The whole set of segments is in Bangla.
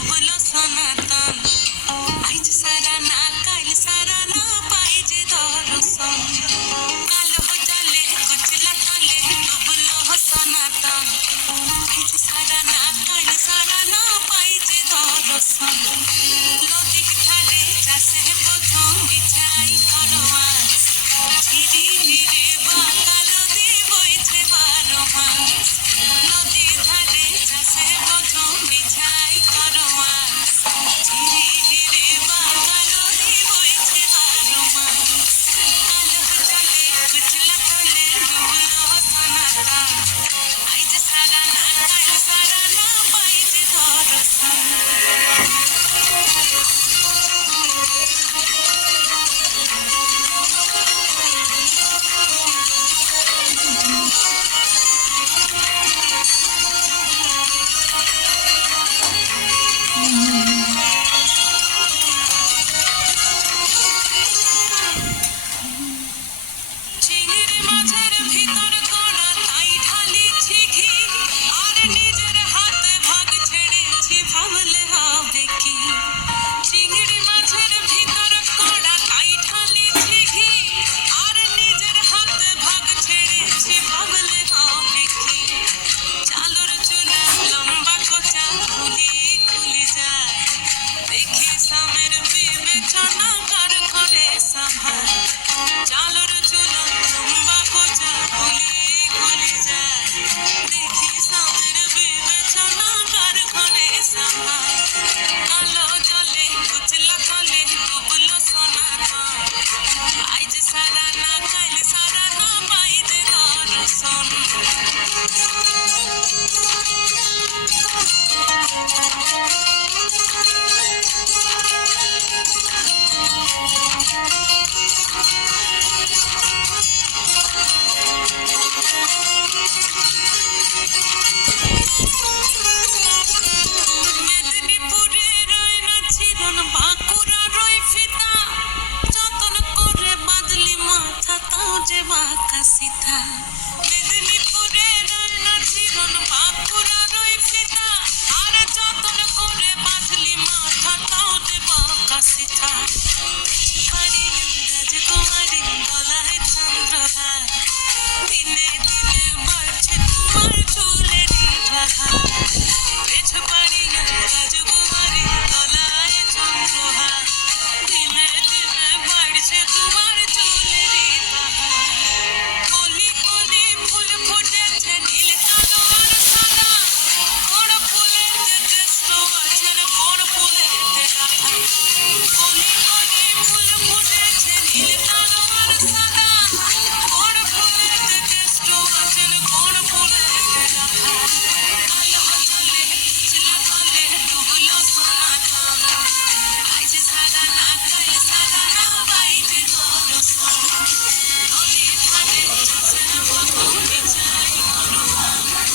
ডুবলো সনাতন আজ সারা না কাল সারা না পাই যে দর্শন কালো জলে কুচলা তলে ডুবলো সনাতন আজ সারা না কাল সারা না পাই যে দর্শন নদীর ধারে চাষের প্রথম বিছাই করো আজ ঝিরি হিরে বাঁকা নদী বইছে 12 মাস নদীর ধারে চাষের প্রথম বিছাই করো আজ ঝিরি হিরে বাঁকা নদী বইছে 12 মাস কালো জলে কুচলা তলে ডুবলো সনাতন আজ সারা না কাল সারা না পাই যে দর্শন চিংড়ি মাছের ভিতর করা তাই ঢালিছি ঘি আর নিজের হাতে ভাগ ছেড়েছি ভাবলে হবে কি চিংড়ি মাছের ভিতর করা তাই ঢালিছি ঘি আর নিজের হাতে ভাগ ছেড়েছি ভাবলে হবে কি চালুর চুলা লম্বা কোচা খুলি খুলি যায় দেখি সামের বিবেচনা কার করে সামাল চালুর চুলা লম্বা কোচা খুলি খুলি যায় দেখি সামের বিবেচনা কার করে সামাল কালো জলে কুচলা তলে ডুবলো সনাতন আজ সারা না কাল সারা না পাই যে দর্শন মেদিনীপুরে রয় না চিরন বাঁকুড়া রয় ফিতা যতন করে বাদলি মাথা তাও যে বাঁকা সিধা মেদিনীপুরে রয় না চিরন বাঁকুড়া রয় ফিতা আর যতন করে বাদলি মাথা তাও যে বাঁকা সিধা বাড়ি রাজকুমারী গলায় চন্দ্রহার দিনে দিনে বাড়ছে তোমার চুলেরই বাহার পেছ পাড়িয়া রাজকুমারী গলায় চন্দ্রহার দিনে দিনে বাড়ছে তোমার চুলেরই বাহার কলি কলি ফুল ফুটেছে নীল কালো আর সাদা বড় ফুলের দেশ আছে বড় ফুলের দেখা কলি কলি ফুল ফুটেছে নীল কালো আর সাদা বড় ফুলের দেশ আছে বড় ফুলের দেখা কালো জলে কুচলা তলে ডুবলো সনাতন আজ সারা না কাল সারা না পাই যে দর্শন নদীর ধারে চাষের প্রথম বিছাই করো আজ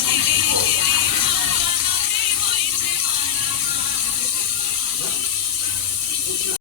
ঝিরি হিরি বাঁকা নদী বইছে 12 মাস